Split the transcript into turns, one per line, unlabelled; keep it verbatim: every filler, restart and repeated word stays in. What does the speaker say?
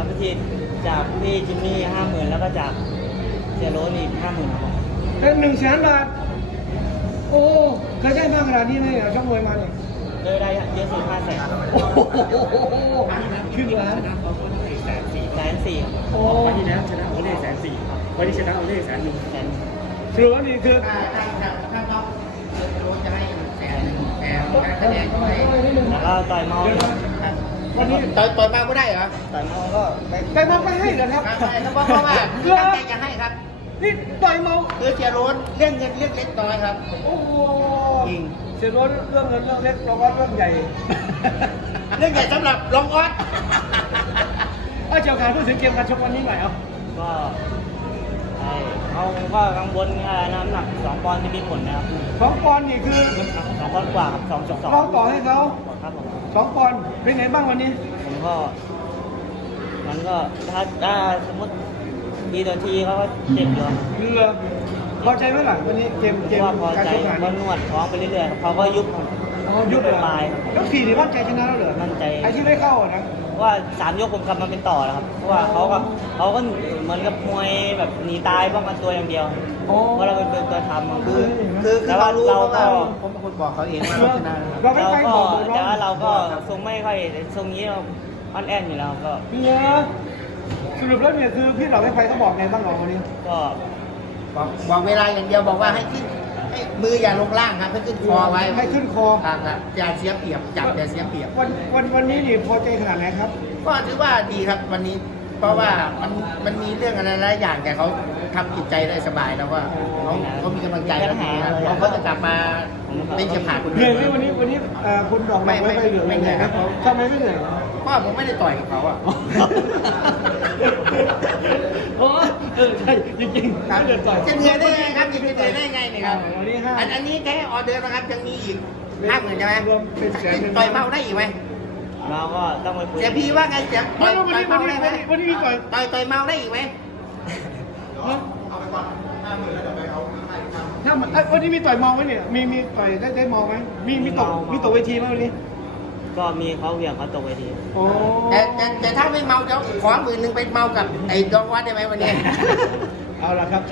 พิธีจากพี่จิมมี่ห้าหมื่นแล้วก็จากเจโรนอีกห้าหมื่นครับผม
เป็นหนึ่งแสนบาทโอ้เคยได้มากขนาดนี้เลยเหรอช่องมวยมาเนี่ย
เลยได้เยอะสุดห้าแสน
โอ้โหครึ่งล้าน
แสนสี่
โอ้
วันที่แล้วชนะโอเล่แสนสี่วันที่ชนะโอเล่แสนหนึ่ง
แสน
สรุปว่านี่คือ
ถ้าถ้าถ้าถ้าต้องรู้จะให้แสนแต่การคะแนนก็ให้
แล้วก็ต่อยเมา
เดี๋ยวนะวันนี้
ต่อยต่อยมาก็ได้เหรอ
ต่อยเมาก็ได้
ไปมาไปให้เหรอครับ
ใช่ครับเพราะว่าตั้งใจจะให้ครับ
นี่ต่อยเมา
คือเสียโรนเรื่องเงินเรื่องเล็กน้อยครับ
โอ้โห
จริง
เสียรถเรื่องเงินเรื่องเล็กเราว่าเรื่องใหญ่
เรื่องใหญ่สำหรับรองออส
เอาเจ้าการพูดถึงเกมการชกวันนี้หน่อยเอา
ก็ไอ้เขาก็กังวลอะไรน้ำหนักสองปอนด์ที่มีผลนะครับ
สองปอนด์นี่คือ
สองปอนด์กว่าครับสองจุดสอง
เราต่อให้เขา
ครับผม
สองปอนด์เป็นไงบ้างวันนี้
ผมก็ มันก็ถ้าถ้าสมมติดีต่อทีเขาก็เจ็บอยู่ครับ
เรือพอใจไหมล่ะวันนี้เกม
เพ
เกม
ราะว่าพอ
การ
ใจ
ชกงาน
ก็นวดท้องไปเรื่อยๆครับเขาก็ยุบ
อ๋อยุบเลย
ปลาย
แล้วสี่นี่มั่นใจชนะแล้วเหรอ
มั่นใจ
ไอ้ที่ไม่เข้าอะนะ
เพราะว่าสามยกผมกลับมาเป็นต่อแล้วครับเพราะว่าเขาก็เขาก็เหมือนกับมวยแบบหนีตายป้องกันตัวอย่างเดียว
โอ้
เพราะเราเป็นตัวทำครับ
คือคือ
แต่
คือ
ว่า
เรารู้
เรา
เพราะ
ก็
ว่าผมเป็นคนบอกเขาเองว่าเราชนะนะครับ
เราไม่
เรา
ไป
ก็
บอกน้อง
แต่ว่าเราก็ทรงไม่ค่อยทรงนี้เราอ่อนแอนอยู่แล้วก็
เนี่ยสรุปแล้วเนี่ยคือพี่เหล่าไม่ไปเขาบอกไงบ้างเหรอวันนี้
ก็
บอกบอกเวลาอย่างเดียวบอกว่าให้ขึ้นให้มืออย่าลงล่างครับให้ขึ้นคอไว้
ให้ขึ้นคอ
ครับนะอย่าเสียเปรียบจับอย่าเสียเปรียบ
วันวันวันนี้นี่พอใจขนาดไหนครับ
ก็ถือว่าดีครับวันนี้ เพราะว่ามันมันมีเรื่องอะไรหลายอย่างแต่เขาทำจิตใจได้สบายแล้วว่าเขาเขามีกำลังใจแล้วดีครับเขาก็จะกลับมาเป็นเชียร์ผ่านคน
เหนื่
อื่
อย
น
ไหมวันนี้วันนี้เอ่อคุณดอกไม้
ไม่
ไม่
ไม่
ไปเหนื่อย
ไม่เหนื่อยครับ
ทำไมไม่เหนื่อย
เพราะว่าผมไม่ได้ต่อยกับเขาอ่ะ
อ๋อเออใช่จริงๆ
ครับ
ไม่เดือดต่อย
จะเหนื่อยได้ไงครับจะเหนื่อยได้ไงเนี่ยครับ
วันนี้ห้า
อันอันนี้แค่ออเดอร์นะครับยังมีอีกห้าหมื่นใช่ไหม
รวมเป็นแสนหนึ่ง
ต่อยเมาได้อีกไหม
เราก็ต้องไปคุย
เสียพีว่าไงเสียต่
ไม่
อย
วัน
ต่อย
นี้วัน
เมา
นี้
ได้ไหม
วันนี้มีต่อย
ต่อยต่อยเมาได้อีกไหม
ถ้ามันเอ้ยวันนี้มีต่อยเมาไหมเนี่ยมีมีต่อยได้ได้เมาไหมมีมีตกมีตกเวทีไหมวันนี้
ก็มีเขาเหวี่ยงเขาตกเวที
โอ้
แต่แต่แต่ถ้าไม่เมาจะขอหมื่นหนึ่งไปเมากับไอ้ดองวัดได้ไหมวันนี้
เอาละครับ